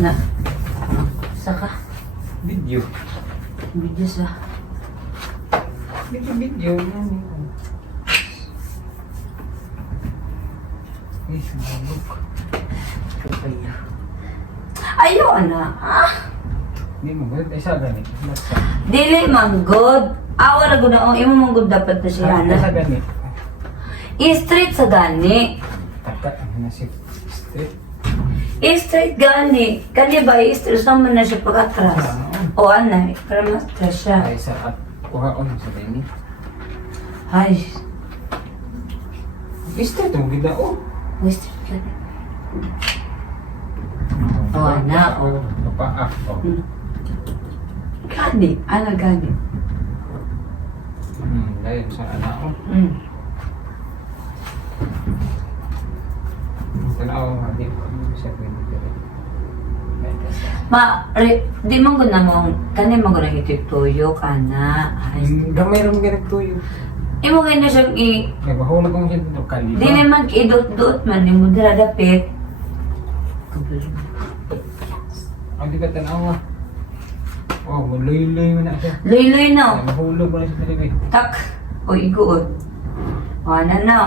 na. Saka, Video. video sa... Video yan. Eh, sumabog. Kaya. Ayaw na, ah! Hindi mo, isa ganit. Dili manggod. Awa na gud ang imo manggod dapat na siya na. Isa ganit. I-straight sa gani. Taka, ano na si straight. I-straight gani. Kani ba i-straight naman na siya pag-atras. O anay, para mas stress siya. Ay, sa at kuhaon sa ganit. Ay, Straight, ang ganda, oh. i-straight gani. Oh, anak. Oh, paa. Oh. Gani, ana gani. Dahil sa anak ko. Tanaw, hindi ko siya pwede. Di man gud na mong, kani man gud na itutuyo ka na. Ay, Gamay rin mga nagtuyo. imo kayo na siyang Nagmahulog akong siya dito, kaliba. di naman idot-dot man, di mo dala dapit. Ang di ka tanaw ah. Oh, maluloy mo na siya. Luy-luy no. Mahulog mo na siya talaga. Tak. O iguod. O ana na.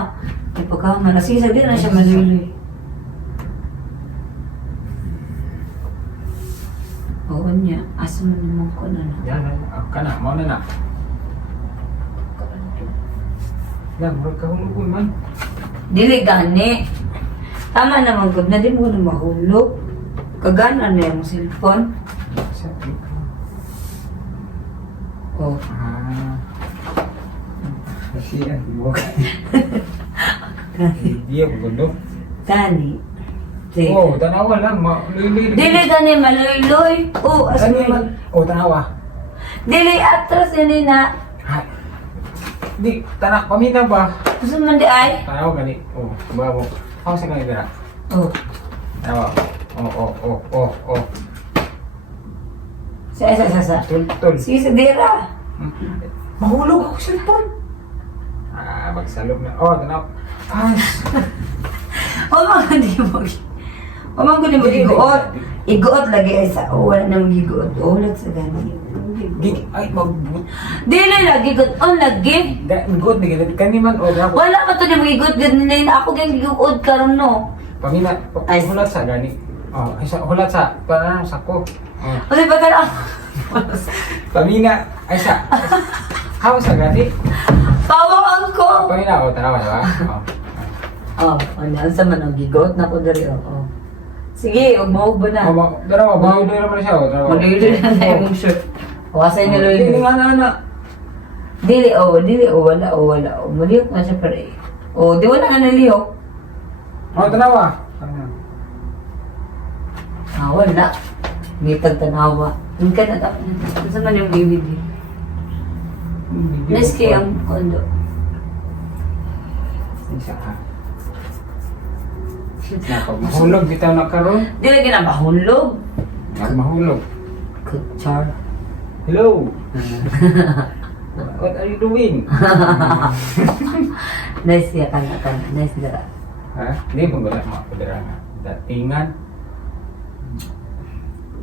May pagkaman. Sige, sabi na siya maluloy. Oo niya. Asa mo naman ko na na. Yan, ka na, mau na na. Yan, huwag ka hulugon man. Dili gani. Tama naman gud na di mo na mahulog. Kagana na yung cellphone. Oh. Ah. Kasi yan, huwag. Hindi ako gundo. Gani. Sige. Oh, tanawa lang, maluloy. Dili gani maluloy. Oh, asa Ano mo man? Oh, tanawa. Dili atras yun na. Ha? Di, tanak, paminaw ba? Gusto man di ay? Tanawa gani. Oh, bago. Ako sa kanila. Oh. Tanawa. Oh. Sa. Tul. Sige, sa dira. Mahulog ako sa cellphone. Ah, magsalog na. Oh, tanaw. Ay. O mga di mo. O mga di mo iguot. Iguot lagi ay sa wala nang giguot. Ulat sa gani. Gig, ay, Dili lagi gud on lagi. good ni ganit kaniman o dapat. Wala ka to di mo iguot gud nila ako gyud giguot karon no. Pamina, Ay. hulat sa gani. Oh, isa hulat sa para sa ko. Oh. O di ba karon? Pamina, ay sa. How sa gani? Pawaan ko. Pamina, oh, tanawa ba? Oh. Ano sa man ang giguot na ko diri oh. Sige, ug mao ba na? Oh, darawa, bawo naman siya, oh, darawa. Maglilo na sa imong shirt. Wasay ni Dili Loy. nga. Dili wala. Maliyok na siya pare. O, di wala na naliyok. Oh, tanawa. Wala. May pagtanawa. Yung ka na tapos. Gusto man yung DVD. Neski ang kondo. Isa ha. Mahulog bitaw na karon. Dili ka na mahulog. Mahulog. Char. Hello. What are you doing? Nice ya kan. Nice dara. Ha? Hindi mo gula mga pudera nga. Datingan.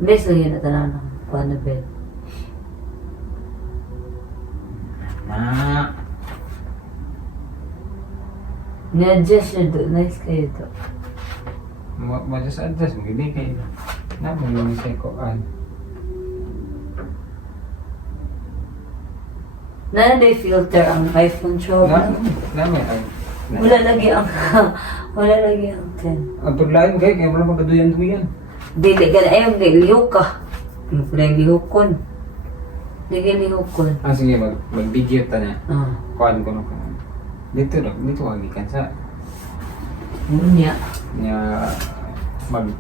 Nice yun na tanan ng kuwan na bed. Na. Ni-adjust siya doon. Nice kayo to. Adjust. Hindi kayo. Naman yung sa koan. May filter ang iPhone 12. Naman ay. Wala lagi ang 10. Ang tudlain kaya wala magkaduyan-duyan. Dili ka na ayaw naglihok ka. Yung pala lihokon. Lagi lihokon. Ah, sige, mag-video ta na. Ah. Kuan ko na. Dito kagikan sa. Niya. Nya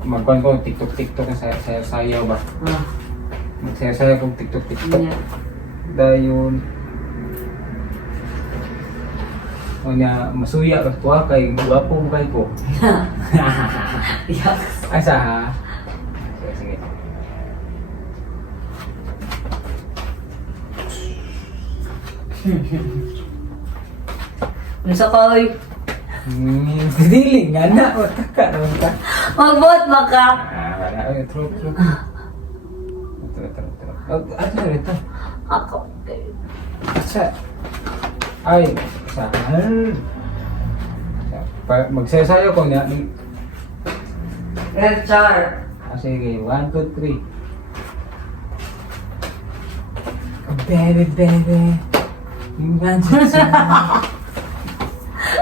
magkuan ko TikTok na sayaw ba. Ah. Magsayaw ko TikTok. Niya. Dayon. O niya, masuya ka tuwa kay gwapo mo kay ko. Yes. Asa ha? Sige. Nasa koy. Diling nga na. O, taka naman ka. Magbot ba ka? Ay, ito. Ito. Ito. Ako. Sa... Ay, saan? Magsasayo ko niya. Char. Sige, 1, 2, 3. Oh, baby. Yung magic song.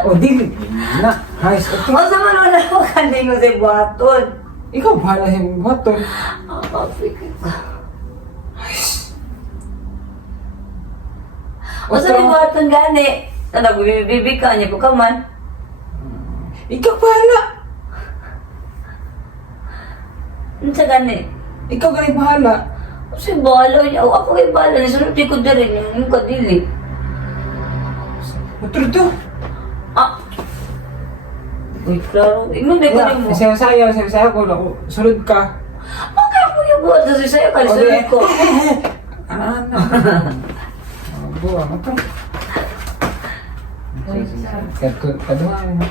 Oh, dili. Na, guys, okay. O sa man wala mo kanding mo sa buhaton. Ikaw bahala sa mga baton. O sa may buhaton gani. Tanda ko, bibibig ka niya po ka man. Ikaw bahala. Ano sa gani? Ikaw galing bahala. O sa bala niya. O ako ay bala. Nasunod ko din rin yung kadili. Ito ito. Ah. Uy, klaro. Ingon din ko rin mo. Sayaw ko. Sunod ka. Okay, ako yung buhat na sa'yo. Kalisunod ko. Ano? Buwa, ito. Kaduhan.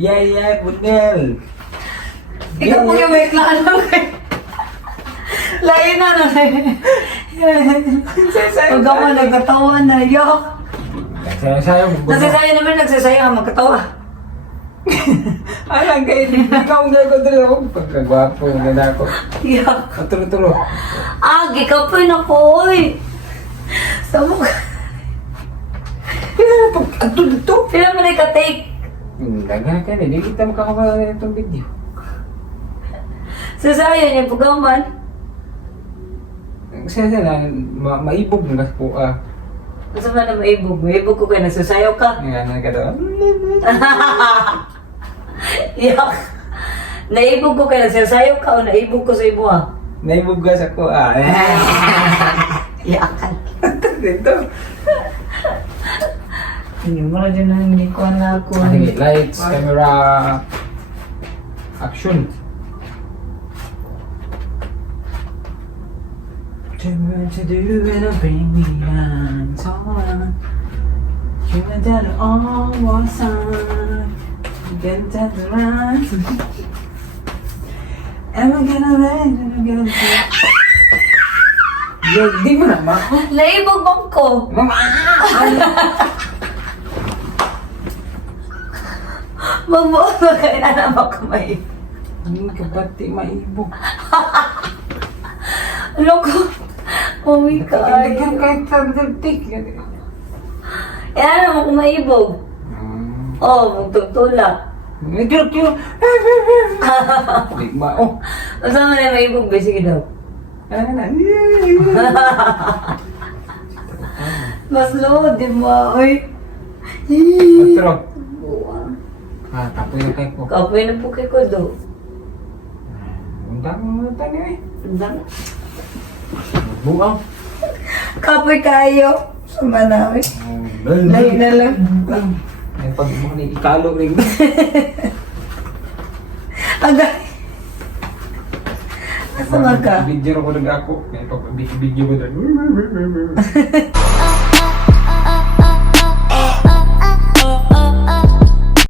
Yeah, Bunel. Ikaw po yung may klaro. Lain na na. Huwag ka man nagkatawa na. Yok. Sayaw mo. Nagsasaya naman, nagsasaya ka magkatawa. Alang kayo, ikaw ang gagawin ako. Pagkagwapo, ganda ako. Yok. Turo. Gikapoy na ko, oy. Sa mukha. Ato dito. Sila mo na ika-take. Dagan ka na, hindi kita makakawala itong video. Sasaya niya, pugaman. Kasi na, maibog nga po Kasi man na maibog. Maibog ko kayo, nagsasayaw ka. Nga ka daw. Yak. Naibog ko kayo, nagsasayaw ka o naibog ko sa ibo Naibog ka sa ko Yakan. Dito. Hindi mo na din na hindi ko na ako. Lights, camera, action. What to do and bring me on, so on. You and that all was on. Get that right. Am I gonna let you go? Yo, di mo naman. Naibog bang ko? Mama! Magbuo ba kayo na naman kamay? Hindi ka pati maibog. Loko. Mami ka. Hindi ka kahit tagdagtik. Yan naman kung maibog. Oh, magtutulak. Tiro. Di ba? Oh. Masama na maibog ba? Sige daw. Mas load, di ba? Uy. Tiro. Tapoy na kayo ko. Kapoy na po kay ko daw. Ang dami mo tayo eh. Andang. Buang. Kapoy kayo. Sama na uy. Lahi na lang. Ay, pag mo ni ikalo rin. Agay. Asa nga ka? Video ko nag ako. Video ko na.